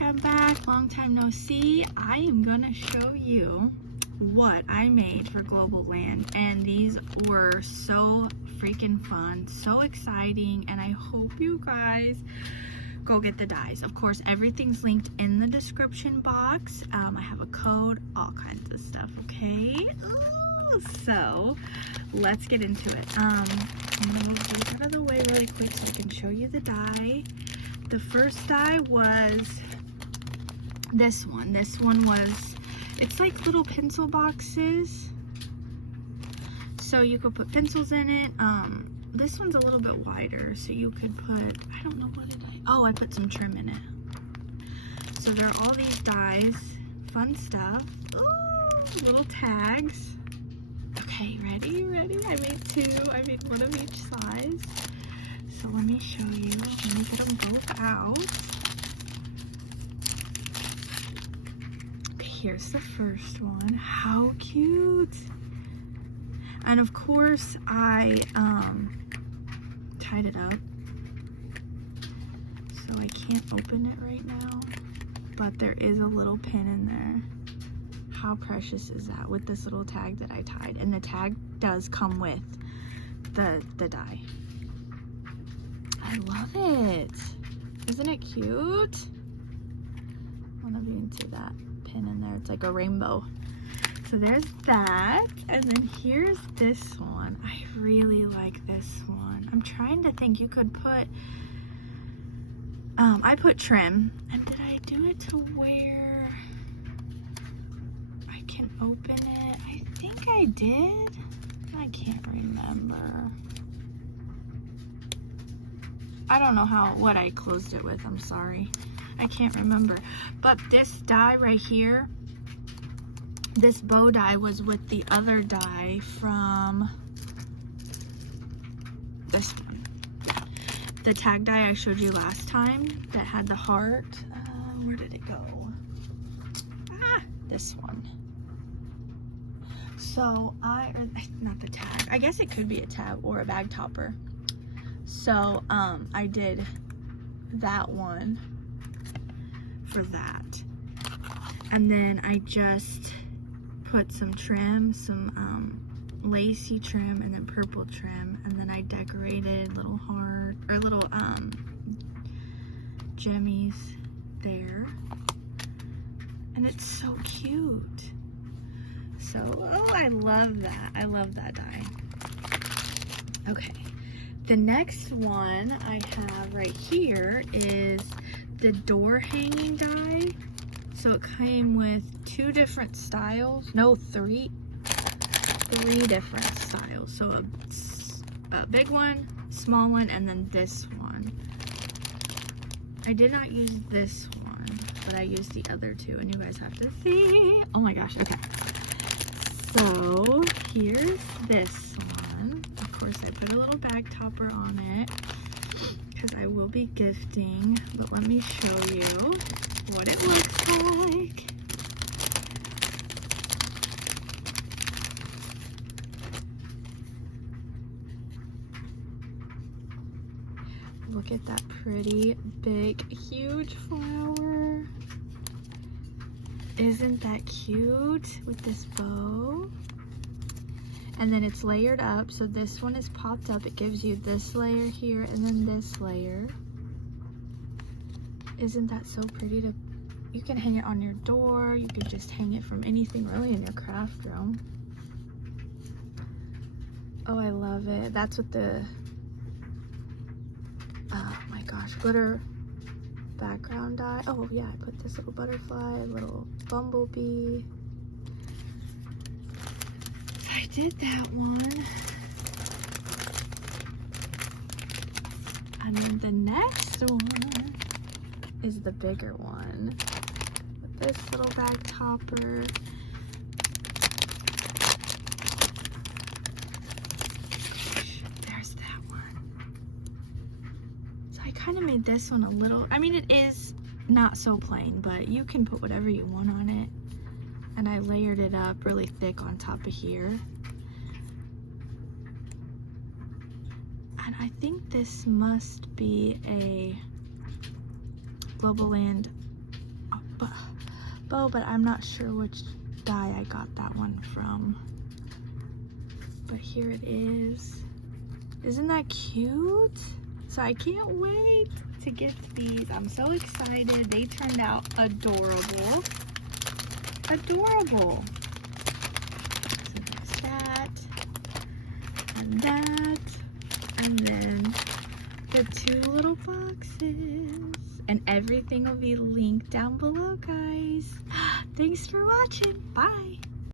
I'm back. Long time no see. I am gonna show you what I made for Globleland, and these were so freaking fun, so exciting, and I hope you guys go get the dies. Of course, everything's linked in the description box. I have a code, all kinds of stuff, okay? Ooh, so let's get into it. I'm gonna move these out of the way really quick so I can show you the die. The first die was this one. This one was, it's like little pencil boxes. So you could put pencils in it. This one's a little bit wider, so you could put, I don't know, what did I put some trim in it. So there are all these dies, fun stuff. Ooh, little tags. Okay, ready? I made two. I made one of each size. So let me show you. Let me get them both out. Okay, here's the first one. How cute! And of course, I tied it up, so I can't open it right now. But there is a little pin in there. How precious is that with this little tag that I tied? And the tag does come with the die. I love it. Isn't it cute? I want to be into that pin in there. It's like a rainbow. So there's that. And then here's this one. I really like this one. I'm trying to think. You could put, I put trim. And did I do it to where I can open it? I think I did. I can't remember. I don't know what I closed it with. I'm sorry. I can't remember. But this die right here, this bow die was with the other die from this one. The tag die I showed you last time that had the heart. Where did it go? This one. So not the tag. I guess it could be a tab or a bag topper. So I did that one for that. And then I just put some trim, some lacy trim, and then purple trim, and then I decorated little heart or little jimmies there, and it's so cute. So I love that. I love that die. Okay, the next one I have right here is the door hanging die. So it came with two different styles. No, three different styles. So a big one, small one, and then this one. I did not use this one, but I used the other two, and you guys have to see. Oh my gosh, okay. So here's this one. Of course, I put a little bag topper on it because I will be gifting, but let me show you what it looks like. Look at that pretty, big, huge flower. Isn't that cute with this bow? And then it's layered up, so this one is popped up. It gives you this layer here and then this layer. Isn't that so pretty? You can hang it on your door. You could just hang it from anything really in your craft room. Oh, I love it. That's what the, oh my gosh, glitter background die. Oh yeah, I put this little butterfly, a little bumblebee. I did that one. And then the next one is the bigger one with this little bag topper. There's that one. So I kind of made this one a little, I mean, it is not so plain, but you can put whatever you want on it. And I layered it up really thick on top of here. And I think this must be a Globleland bow, but I'm not sure which die I got that one from. But here it is. Isn't that cute? So I can't wait to gift these. I'm so excited. They turned out adorable. Adorable. So there's that and that, and then the 2 little boxes. And everything will be linked down below, guys. Thanks for watching. Bye.